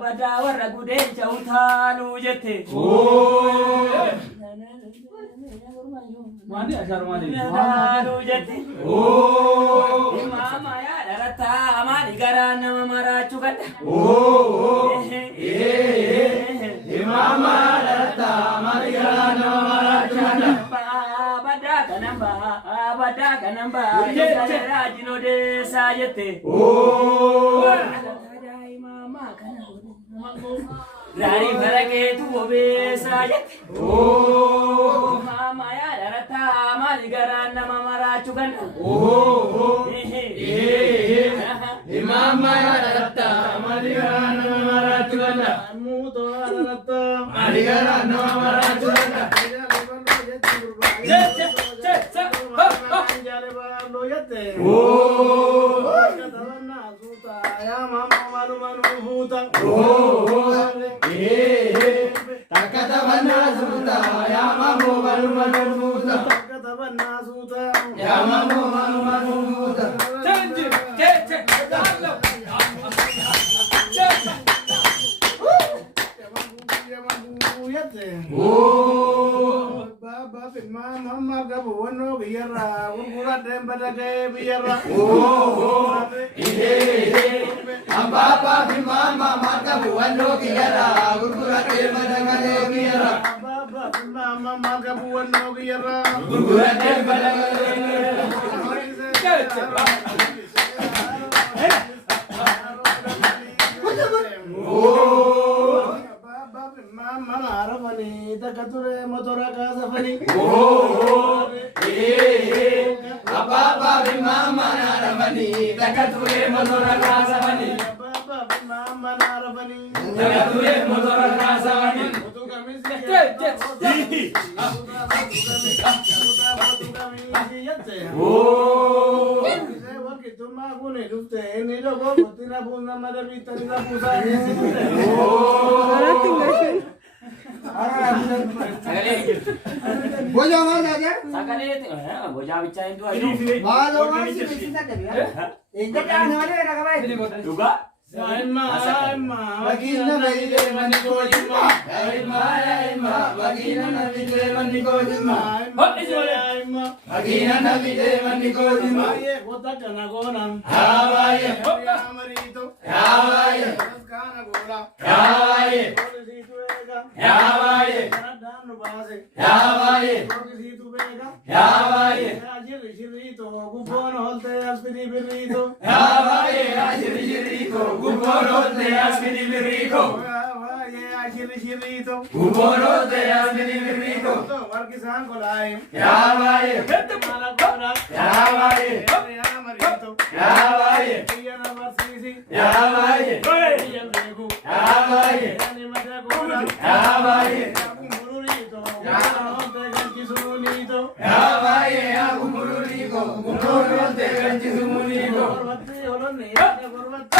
Badaa warra gudeencha utaaluu jette. Maali ashaar maali? Utaaluu jette. Imaama yaada rattaa maali garaan nama maraachuu gadda. Imaama yaada rattaa maali garaan nama maraachuu gadda. Badaa kanamba raajino deesaa jette. Dari barakeetu obeesaa jette. Mama yaada rattaa maali garaan nama maraachuu gadda. Imaama yaada rattaa maali garaan nama maraachuu gadda. Muutoo yaada rattaa maali garaan nama maraachuu gadda. Mama gabu wano biyara gurgura demba dage biyara Ambaba bi mama magabu wano biyara gurgura demba dage biyara Ambaba bi mama magabu wano biyara gurgura demba dage biyara Mama arafani takature motora kasafani Ababa bi mama arafani takature motora kasafani Ababa bi mama arafani takature motora kasafani Boja mana aja? Sakale boja bicara itu aja. Malu masih bisa tapi ya. Ini kan ada nak apa? Juga. Ilma, bagina nabi mani ko ilma. Ilma, bagina nabi mani ko ilma. Ilma, bagina nabi mani ko ilma. Ye kota kana gona. Hawaye, amarito. Hawaye, kana gora. Hawaye, Hawaye, danu base. Hawaye, situ bega. Hawaye, ajiri shirito, gubono holte aspiri birito. Hawaye, ajiri shirito. Guboro de asmini biriko. Ashiri shirito. Guboro de asmini biriko. Warkisan kolai. Yawaye. Mala kola. Yawaye. Yamarito. Yawaye. Yana marsisi. Yawaye. Yamrego. Yawaye. Yani mata kola. Yawaye. Gumururito. Gumururito ganchisunito. Yawaye. Gumururito. Gumururito ganchisunito. Gorvatti olone. Gorvatti.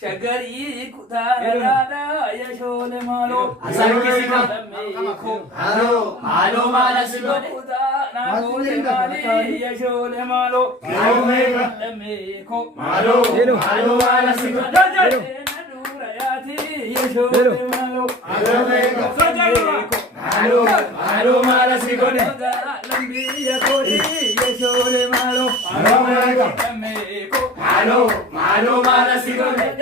Shagari kutara ya shole malo asarkisi ko malo mala sigode kutara kole mali ya shole malo me ko malo mala sigode nadura yati ya shole malo malo mala sigode lambi ya kodi ya shole malo me ko malo mala sigode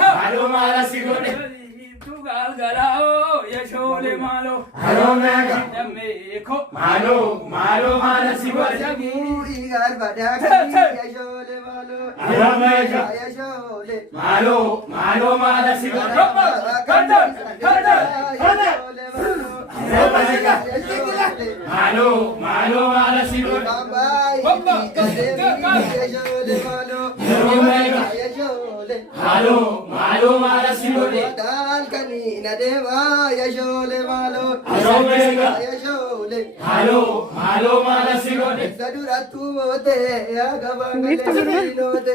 Malo mala sigone. galgalao yashole malo Aromega Nameko Malo Malo Mala Sigote Jaguri garbadaki yashole malo Aromega yashole Malo Malo Mala Sigote Kanda Aromega Malo Malo Mala Sigote Aromega Malo Malo Mala Sigote dal kanina deva yashole malo Aromega yashole Malo Malo Mala Sigote saduratu mote agavangale note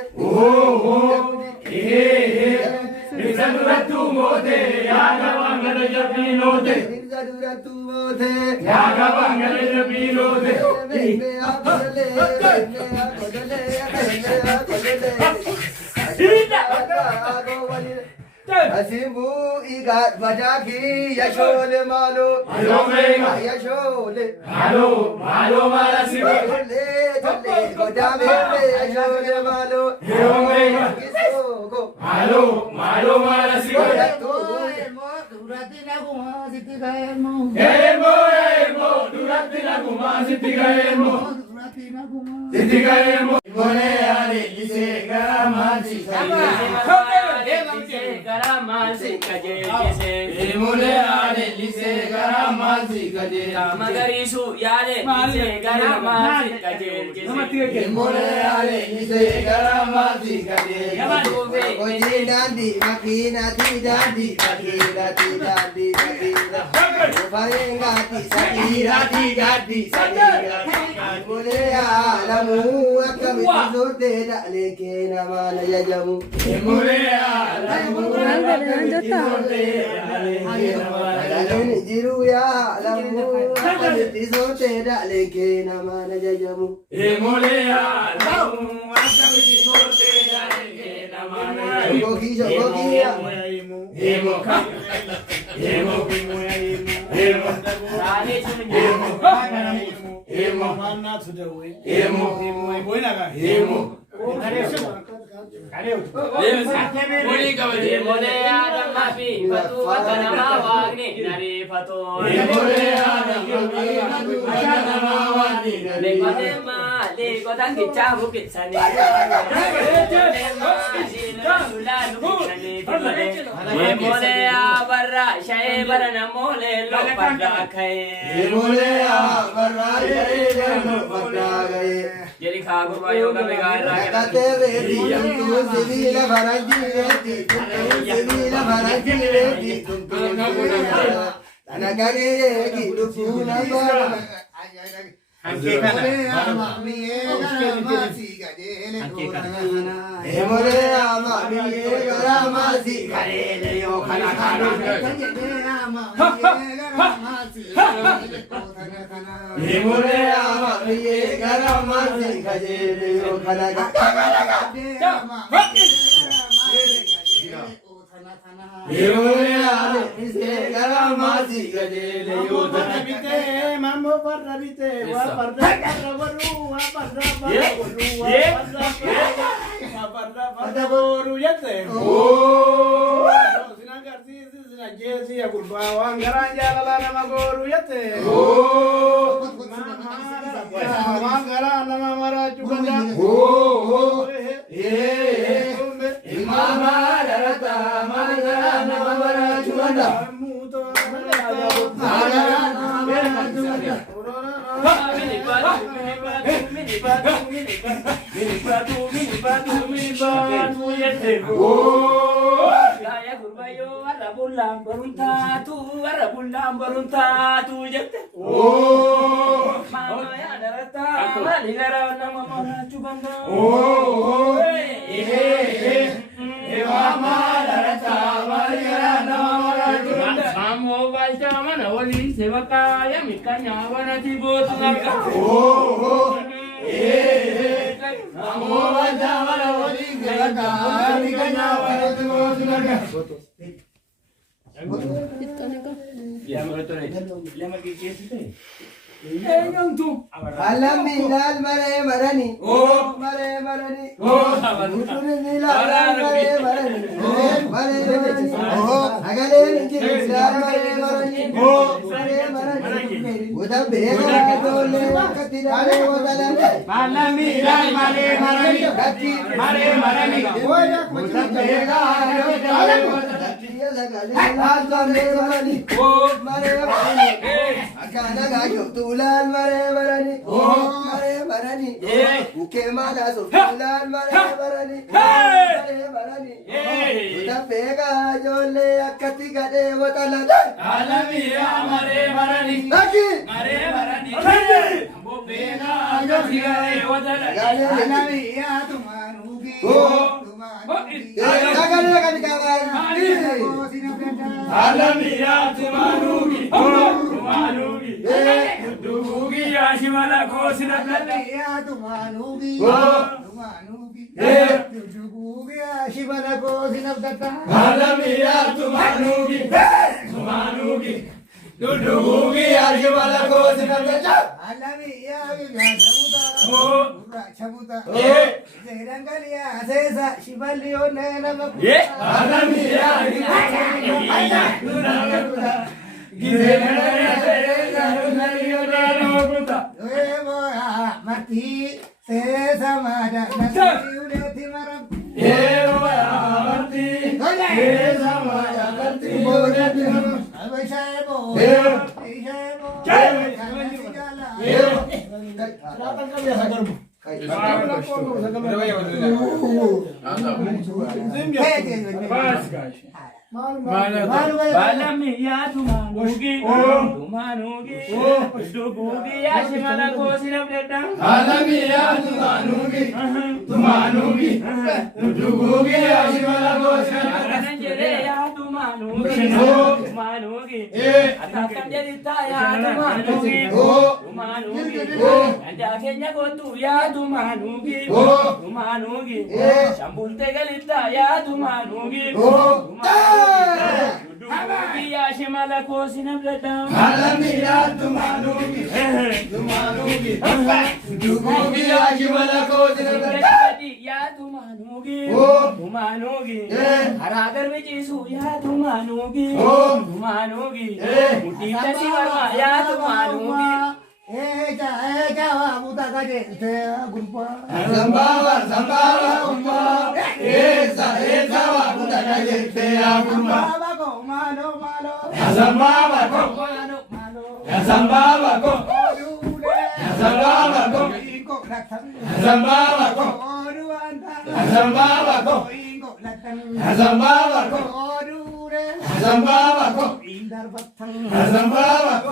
Saduratu mote Yagavangala Japinote saduratu mote Yagavangala Japinote Asimu igat badaki yashole malo Aromega yashole Malo Malo Mala Sigote tole tole godame yashole malo Aromega kisoko Malo Malo Mala Sigote Elmo Duratina Guma Sitiga Elmo Sitiga Elmo Gole Ale Lise Garama Sitiga Emule Ale Lise Garama Sitiga Magarisu yale garama Emule Ale Lise Garama Sitiga Oji dandi makina ti dandi makina ti dandi makina Upayenga ti sakira ti dandi sakira Mule alamu akami tizurde dale kena mana yajamu Emule Ale Alamun jiru ya alamu akami tizurde dale kena mana yajamu Emule Ale Sorte Dale Namana Jogoki jogoki ya Emo Jadi kagum ayo kami gara. Alam bilal mare marani mare marani mare marani agale laal maree marani maree marani uta beeka dolle wakati dale wadala malami laal maree marani maree marani uta beeka dolle wadala laal maree marani maree marani akana gajo tulal maree marani maree marani uke mala so tulal maree marani maree marani uta beeka dolle akati gade wadala malami maree marani maree marani ambo beeka dolle wadala malami tumanugi Alamiya tumanugi, tumanugi, dugi ashimala kosina alamiya tumanugi, tumanugi, dugi ashimala kosina data. Alamiya tumanugi, tumanugi, dugi ashimala kosina data. Alamiya chabuta, chabuta, Serangaliya sesa shibaliyo nena mapu. Alamiya mati sesa mada nasi udah timaram. Mati sesa mada nasi udah timaram. Abang saya bo, saya bo, silakan kami ya saudaramu. Balamiya tumanugi, tumanugi, dugi ashimala kosina data. Balamiya tumanugi, tumanugi, dugi ashimala kosina data. Nanjeleya tumanugi, tumanugi, atakan jadi taya tumanugi, tumanugi, anjakenya kotu ya tumanugi, tumanugi, sambunte galita ya tumanugi, dugi ashimala kosina data. Alamiya tumanugi, tumanugi, dugi ashimala kosina data. Ya tumanugi, tumanugi, haragar bejisu ya tumanugi, tumanugi, mutita siwarma ya tumanugi. Eja wabuta kaje te gurpa. Zambawa zambawa umma. Eza wabuta kaje te gurpa. Zambawa ko malo malo. Zambawa ko malo malo. Zambawa ko. Zambawa ko. Zambawa ko. Zambawa ko. Zambawa ko. Zambawa ko. Zambawa ko.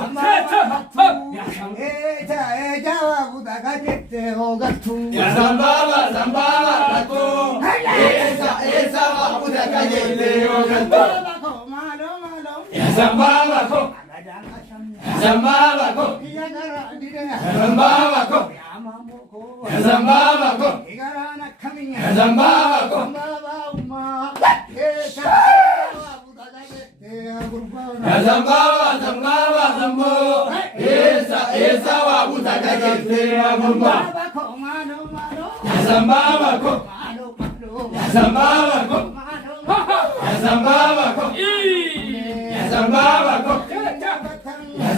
Eja wabuta kaje te ogatu. Zambawa zambawa ko. Eza wabuta kaje te ogatu. Malo malo. Zambawa ko. Zambawa ko. Zambawa ko. Zambawa ko. Zambawa ko. Zambawa zambawa zambo. Esa wabuta kaje te gurpa. Zambawa ko. Zambawa ko. Zambawa ko. Zambawa ko. Zambawa ko.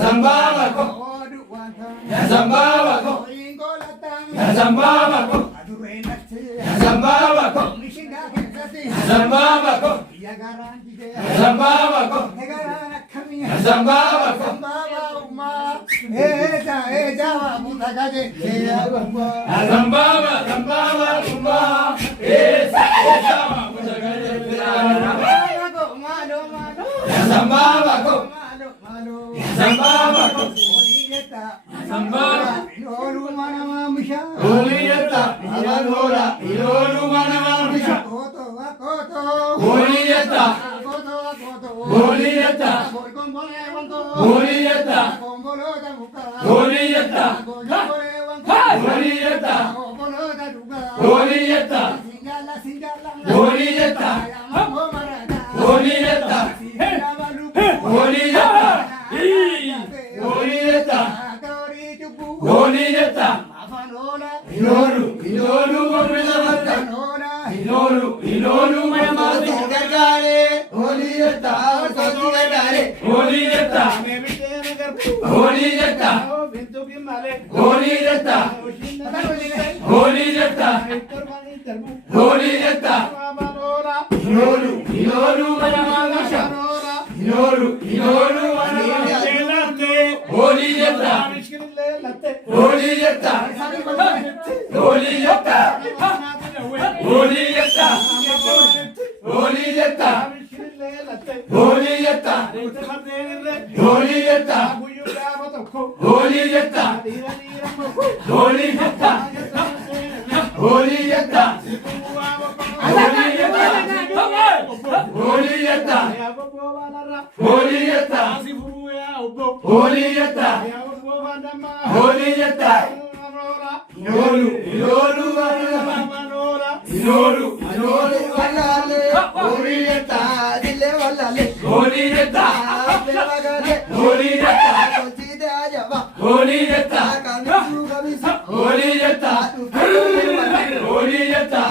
Zambawa ko. Zambawa ko. Zambawa ko. Zambawa ko. Zambawa ko. Zambawa ko. Eja wabuta kaje te gurpa. Zambawa zambawa umma. Esa wabuta kaje te gurpa. Zambawa ko. Zambawa ko. Zambawa. Iloru manama misha. Oliyata. Amanora. Iloru manama misha. Koto. Oliyata. Oliyata. Oliyata. Oliyata. Oliyata. Oliyata. Oliyata. Oliyata. Oliyata. Iloru gorbilata. Iloru manamata gargare. Oliyata. Inoru Manamagasha. Inoru Manamagasha. Holi Yatta. Holi Yatta. Holi Yatta. Holi Yatta. Holi Yatta. Holi Yatta. Holi Yatta. Holi Yatta. Holi Yatta. Holi Yatta. Holi Yatta. Holi Yatta. Holi Yatta. Holi Yatta. Inoru వల్లలే హోలీ యత్తా దిల్లే వల్లలే Holi Yatta. దేవగలే Holi Yatta. కొచిదే ఆజవా Holi Yatta. కానిసు గమిసు Holi Yatta. Holi Yatta.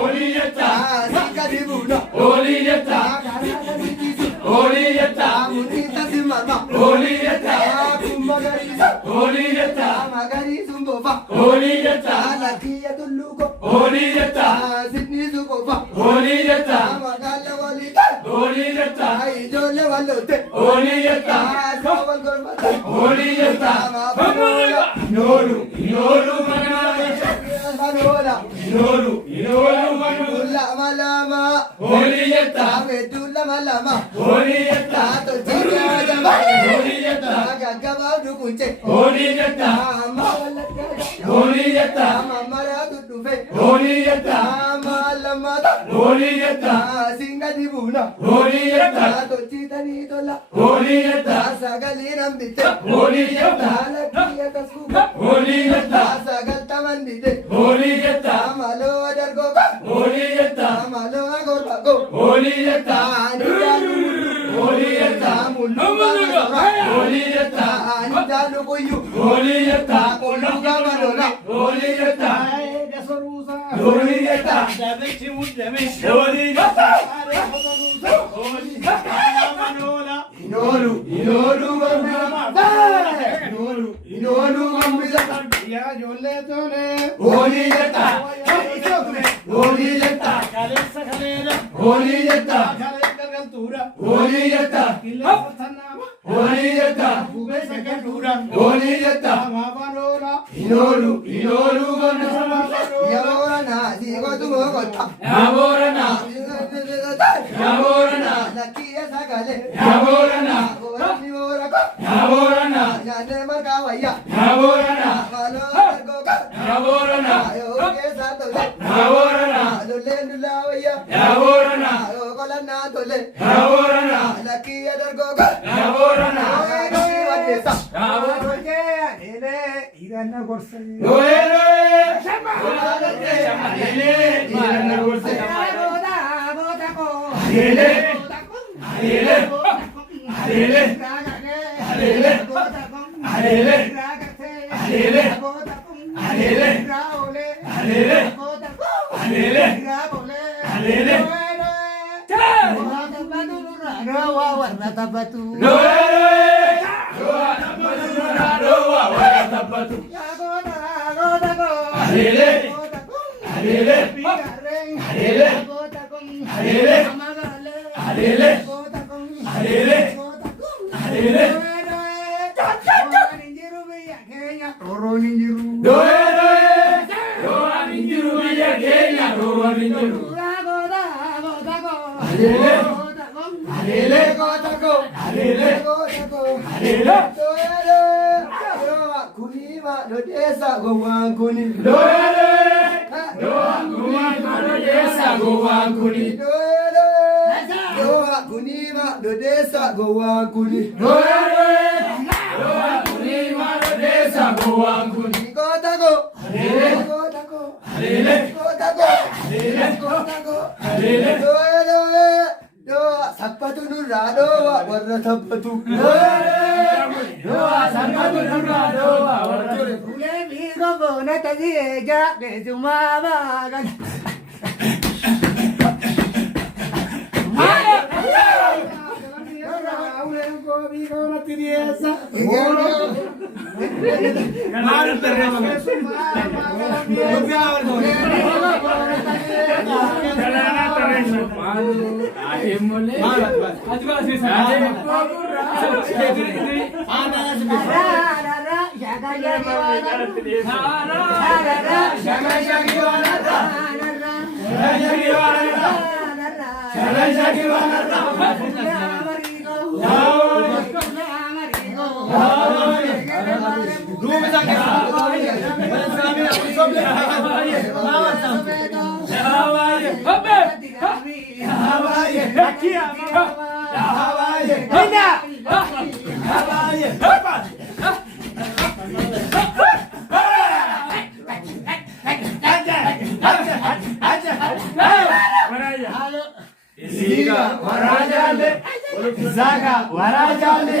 Holi Yatta. సికదిబున Holi Yatta. Holi Yatta. మునిత సిమర్మ Holi Yatta. కుంభగరిస Holi Yatta. మగరి సుంబోఫా Holi Yatta. లకియ తుల్లుకో Holi Yatta. సిడ్నీ సుకోఫా Holi Yatta. మగల్ల వలిత Holi Yatta. ఐజోలే వల్లోతే Holi Yatta. సోవల్ గొల్మత Holi Yatta. Inoru Manamagasha. హనోలా Inoru Manamagasha. తుల్ల మలమ Holi Yatta. వెతుల్ల మలమ Holi Yatta. తాతో చిరాజమా Holi Yatta. గగ్గబాడు కుంచే Holi Yatta. అమ్మ వల్లక Holi Yatta. అమ్మరా దుట్టుఫే Holi Yatta. అమ్మలమ్మద Holi Yatta. సింగదిబున Holi Yatta. తాతో చితని తొల Holi Yatta. సగలి నంబితే Holi Yatta. లకియ కసుక Holi Yatta. సగల్ తమందితే Holi Yatta. అమలో దర్గోక Holi Yatta. అమలో గోర్బగో Holi Yatta. ఆనిజాలు Holi Yatta. Holi Yatta. ఆనిజాలు కొయ్యు Holi Yatta. కొల్లుగా మనోల Holi Yatta. Holi Yatta. Holi Yatta. Inoru Manamagasha. Holi Yatta. Holi Yatta. Holi Yatta. Holi Yatta. Holi Yatta. Holi Yatta. Inoru Manamagasha. ఎవరన దిగొదుగో కొట్ట Yaborana. Yaborana. లకియ సగలే Yaborana. ఓరని ఓరకో Yaborana. జనే మగావయ్య Yaborana. మనో దర్గోక Yaborana. యోగే సాతోలే Yaborana. లులే లులావయ్య Yaborana. యోగలన్న తోలే Yaborana. లకియ దర్గోక Yaborana. వట్టేసా Loere. Alele. Irana Gorse. Alele. Alele. Alele. Alele. Alele. Alele. Alele. Alele. Alele. Alele. Loere. Roa Tapatu. Alele. Alele. Alele. Alele. Alele. Alele. Alele. Loere. Roa Ninjiru Villa Kenya. Roa Ninjiru. Alele. Alele. గోతకో Alele. గోతకో Alele. తోయరే కునిమా లోటేసా గోవాంకుని Loere. Roa Kumano Yesa Gowankuni. తోయరే కునిమా లోటేసా గోవాంకుని Loere. Roa Kumano Yesa Gowankuni. గోతకో Alele. గోతకో Alele. గోతకో Alele. గోతకో Alele. తోయరే దో సప్పతును రాడో వర్ర సప్పతు Roa Sarkatu Nurado. Teresa. Zaga, warajalle.